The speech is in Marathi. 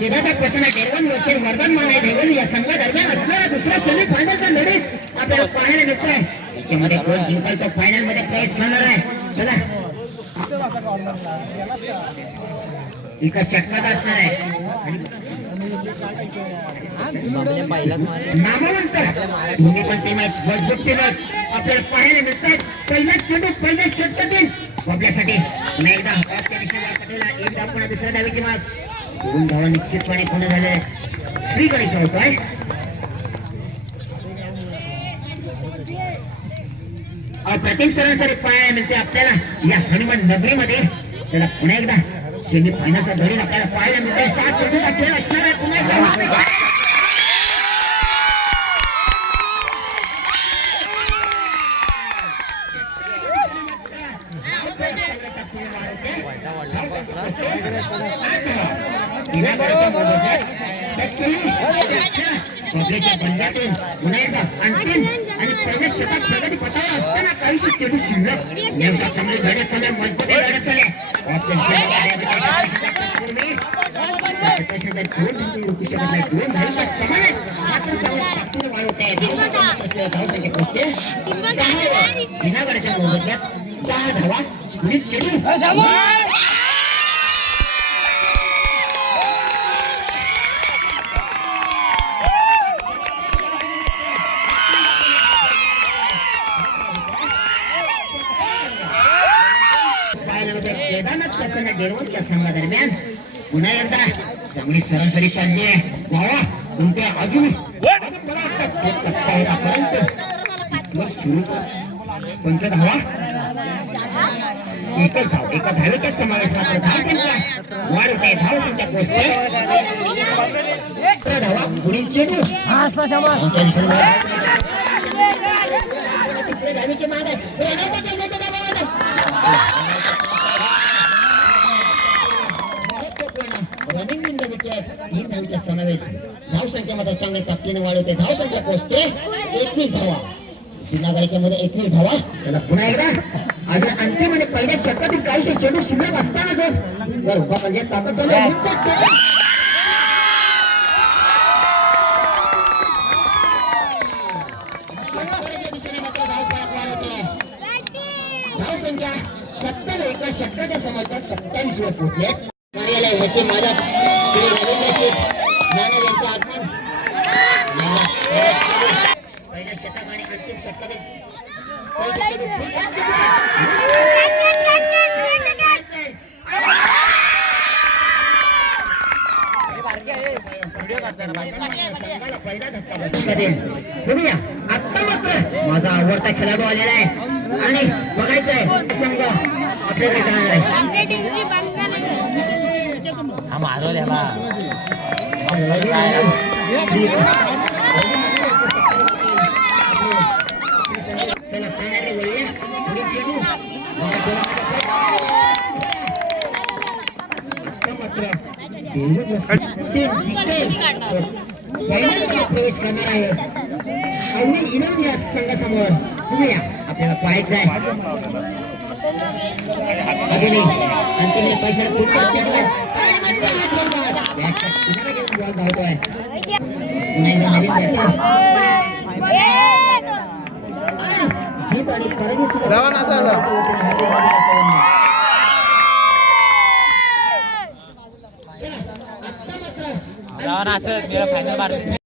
तिघाचा प्रश्न डेरवन वर्षे वर्धन माने डेरवन या संघादरम्यान असणारा दुसरा सेमी फायनलचा लढत आपल्याला पाहायला मिळतोय. त्याच्यामध्ये कोण जिंकल तो फायनल मध्ये प्रवेश करणार आहे. चला एका षटकात असणार आहे. नामवंत दोन्ही पण टीम आहेत. मजबूत टीम आहेत आपल्याला पाहायला मिळतात. पहिल्याच चेंडू पहिल्या षटकातील आपल्यासाठी पुन्हा एकदा पटेला एक धाव पुन्हा दुसऱ्या धावेची माग दोन धावा निश्चितपणे पूर्ण झाले. श्री गणेश होतोय. अप्रतिम सरासरी पाहायला मिळते आपल्याला या हनुमान नगरीमध्ये. त्याला पुन्हा एकदा सेमी फायनलचा धरी आपल्याला पाहायला मिळते. 7 चेंडू आपल्याला असणार आहे. पुन्हा एकदा अंतिम आणि पहिल्या शतक प्रगती पथावर असताना काहीशी चेंडू शिल्लक चांगले लढत झाले. मजबूत लढत झाले. डेरवनच्या संघादरम्यान पुन्हा एकदा चांगली सरासरी चालली आहे. भावा तुमच्या अजून कोणत्या धावा एकच धाव एका धावेच्या समावेश मात्र धाव त्यांच्या वाढ होते. धाव त्यांच्या पोचते धावा पुढील चेंडू धावेची माग रनिंग बिंदू तीन धावच्या समावेश. धाव संख्येमध्ये चांगल्या ताकदीने वाढवते. धाव संख्या पोहोचते 21 धावा. सिन्नरच्या मध्ये 21 धावा. त्याला पुन्हा एकदा आज अंतिम आणि पहिल्या षटकातील काहीशे चेंडू शिल्लक असताना जर उभा म्हणजे ताकद धाव संख्या 70 एका षटकाच्या समाजात 27 वर पोहोचले. कार्यालय ह्याचे माझ्या श्री रवींद्र ज्ञानव यांचं आगमन पहिल्या शतक आणि अंतिम षटकातील पहिला धक्का बसूया. आत्ता मात्र माझा आवडता खेळाडू आलेला आहे आणि बघायचं आहे संघ आपल्याकडे जाणार आहे. मारवले प्रवेश करणार आहे. इनाम या संघासमोर आपल्याला पाहायचं आहे. अंतिम पैशाला फायनल